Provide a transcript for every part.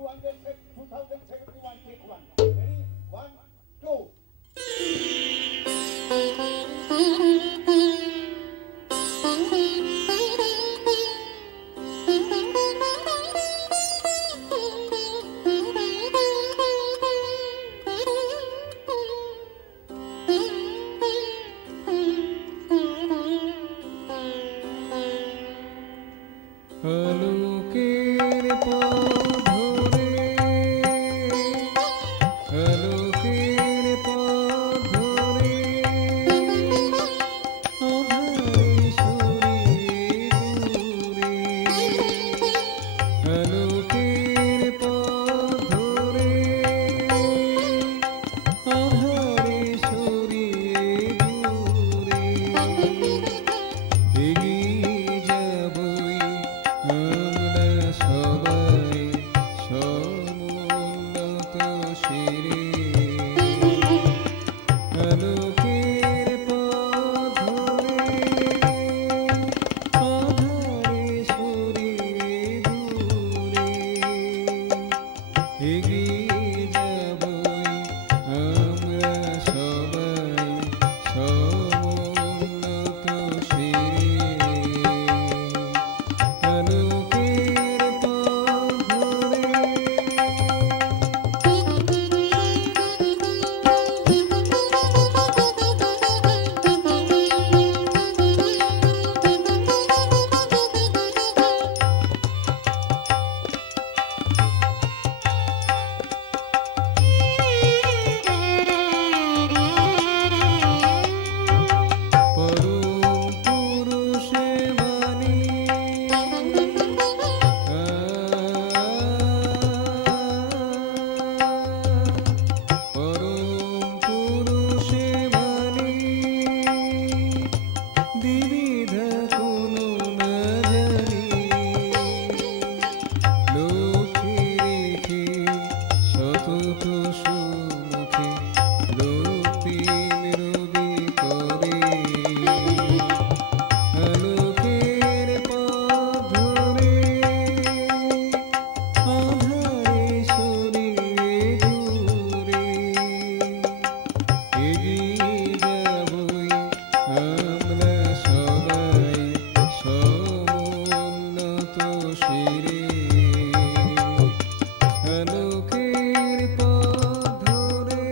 2071, take one. Ready? One, two. আলোকের পথ ধরে আলোকের পথ ধরে আধারে সরিয়ে দূরে আলোকের পথ ধরে আধারে সরিয়ে দূরে এগিয়ে যাবই আমরা সবাই সমুন্নত শিরে আলোকের পথ ধরে আধারে সরিয়ে দূরে এগিয়ে যাবই আমরা সবাই সমুন্নত শিরে আলোকের পথ ধরে পরম পুরুষে মানি পরম পুরুষে মানি দ্বিবিধা কোনো না জানি লক্ষ্যে রেখে সতত সুমুখে রক্তিম রবি করে আলোকের পথ ধরে আধারে সরিয়ে দূরে এগিয়ে যাবই আমরা সবাই সমুন্নত শিরে আলোকের পথ ধরে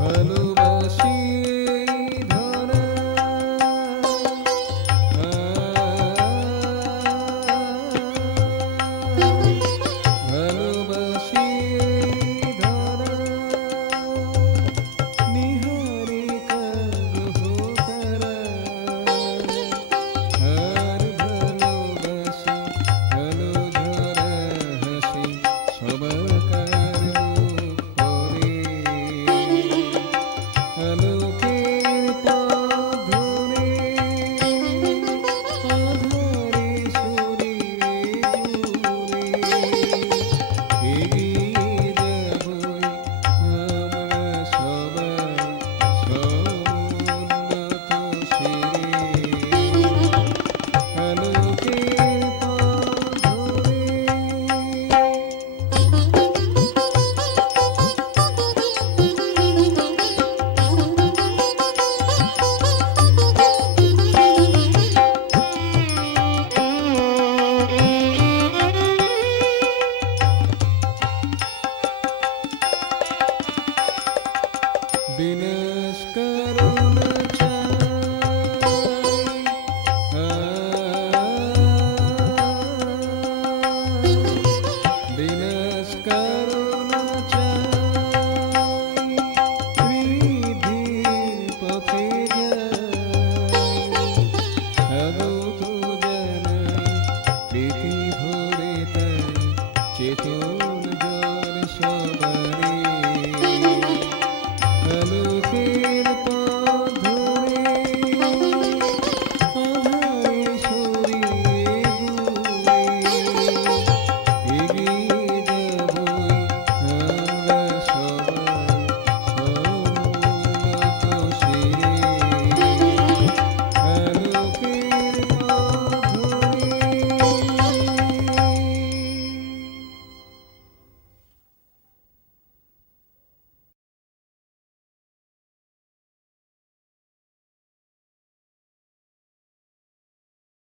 ভালোবাসি এই ধরা ভালোবাসি এই ধরা নিহারিকা গ্রহ তারা আর ভালোবাসি আলো ঝরা হাসি সবাকার মুখ করে আলোকের পথ ধরে আধারে সরিয়ে দূরে এগিয়ে যাবই আমরা সবাই সমুন্নত শিরে আলোকের পথ ধরে বিনা